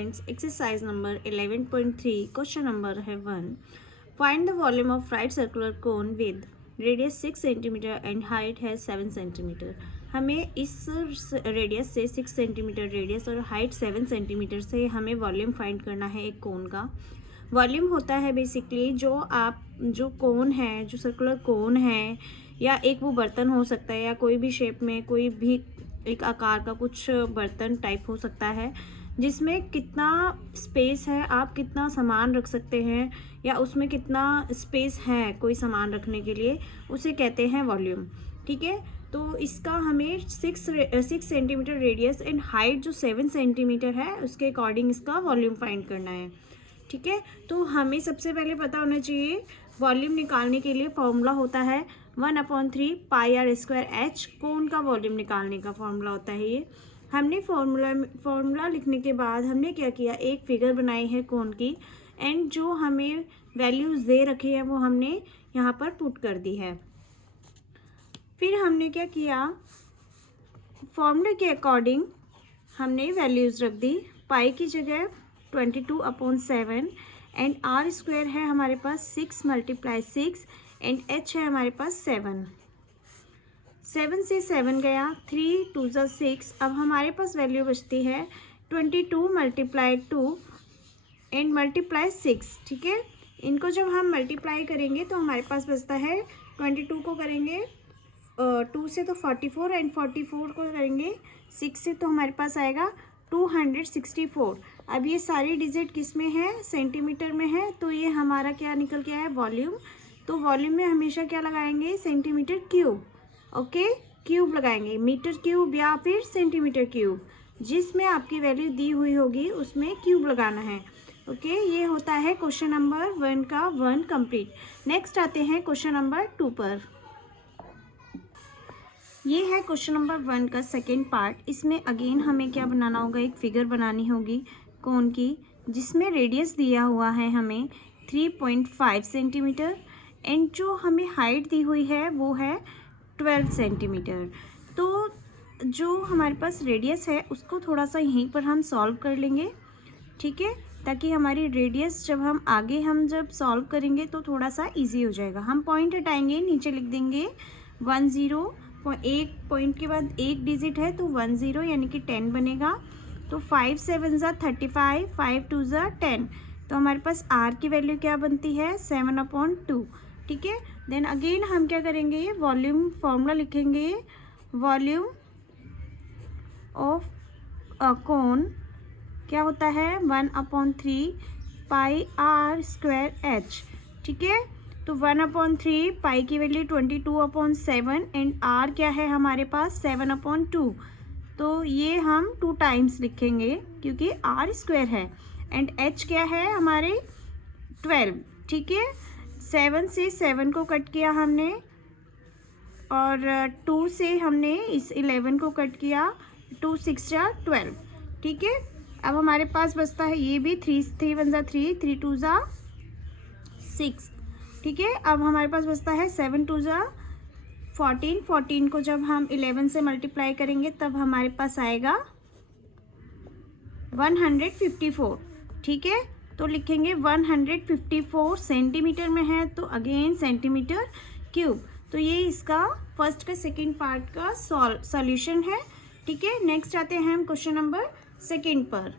Exercise number 11.3 question number है 1. Find the volume of right circular cone with radius 6 cm and height है 7 cm. हमें इस radius से 6 centimetre radius और height 7 centimetre से हमें वॉल्यूम फाइंड करना है एक कोन का. वॉल्यूम होता है बेसिकली जो कोन है, जो सर्कुलर कोन है या एक वो बर्तन हो सकता है या कोई भी शेप में कोई भी एक आकार का कुछ बर्तन टाइप हो सकता है जिसमें कितना स्पेस है, आप कितना सामान रख सकते हैं या उसमें कितना स्पेस है कोई सामान रखने के लिए, उसे कहते हैं वॉल्यूम. ठीक है, तो इसका हमें 6 सेंटीमीटर रेडियस एंड हाइट जो 7 सेंटीमीटर है उसके अकॉर्डिंग इसका वॉल्यूम फाइंड करना है. ठीक है, तो हमें सबसे पहले पता होना चाहिए वॉल्यूम निकालने के लिए फॉर्मूला होता है 1/3 पाई आर स्क्वायर एच. कोन का वॉल्यूम निकालने का फॉर्मूला होता है ये. हमने फॉर्मूला लिखने के बाद हमने क्या किया, एक फिगर बनाई है कोन की एंड जो हमें वैल्यूज़ दे रखे हैं वो हमने यहाँ पर पुट कर दी है. फिर हमने क्या किया, फॉर्मूले के अकॉर्डिंग हमने वैल्यूज़ रख दी. पाई की जगह 22/7 एंड आर स्क्वायर है हमारे पास 6 × 6 एंड एच है हमारे पास 7. 7 से 7 गया, 3 2 6. अब हमारे पास वैल्यू बचती है 22 × 2 एंड मल्टीप्लाई 6. ठीक है, इनको जब हम मल्टीप्लाई करेंगे तो हमारे पास बचता है 22 को करेंगे 2 से तो 44 एंड 44 को करेंगे 6 से तो हमारे पास आएगा 264. अब ये सारी डिजिट किस में है, सेंटीमीटर में है, तो ये हमारा क्या निकल के आया, वॉल्यूम. तो वॉल्यूम में हमेशा क्या लगाएंगे, सेंटीमीटर क्यूब. ओके, क्यूब लगाएंगे, मीटर क्यूब या फिर सेंटीमीटर क्यूब, जिसमें आपकी वैल्यू दी हुई होगी उसमें क्यूब लगाना है. ओके, ये होता है क्वेश्चन नंबर 1 का 1 कंप्लीट. नेक्स्ट आते हैं क्वेश्चन नंबर 2 पर. ये है क्वेश्चन नंबर 1 का सेकेंड पार्ट. इसमें अगेन हमें क्या बनाना होगा, एक फिगर बनानी होगी कोन की जिसमें रेडियस दिया हुआ है हमें 3.5 सेंटीमीटर एंड जो हमें हाइट दी हुई है वो है 12 सेंटीमीटर. तो जो हमारे पास रेडियस है उसको थोड़ा सा यहीं पर हम सॉल्व कर लेंगे. ठीक है, ताकि हमारी रेडियस जब सॉल्व करेंगे तो थोड़ा सा इजी हो जाएगा. हम पॉइंट हटाएंगे, नीचे लिख देंगे 10. एक पॉइंट के बाद एक डिजिट है तो 10 यानी कि 10 बनेगा. तो 5 7 35, 5 2 10. तो हमारे पास आर की वैल्यू क्या बनती है, 7/2. ठीक है, देन अगेन हम क्या करेंगे, वॉल्यूम फॉर्मूला लिखेंगे. वॉल्यूम ऑफ कोन क्या होता है, 1/3 पाई आर स्क्वायर एच. ठीक है, तो 1/3 पाई की वैल्यू 22/7 एंड आर क्या है हमारे पास 7/2. तो ये हम 2 टाइम्स लिखेंगे क्योंकि आर स्क्वायर है एंड एच क्या है हमारे 12. ठीक है, 7 से 7 को कट किया हमने और 2 से हमने इस 11 को कट किया, 2 6 12. ठीक है, अब हमारे पास बचता है ये भी 3 1 3, 3 2 6. ठीक है, अब हमारे पास बचता है 7 2 14. 14 को जब हम 11 से मल्टीप्लाई करेंगे तब हमारे पास आएगा 154. ठीक है, तो लिखेंगे 154 सेंटीमीटर में है तो अगेन सेंटीमीटर क्यूब. तो ये इसका फर्स्ट का सेकंड पार्ट का सॉल्यूशन है. ठीक है, नेक्स्ट आते हैं हम क्वेश्चन नंबर 2 पर.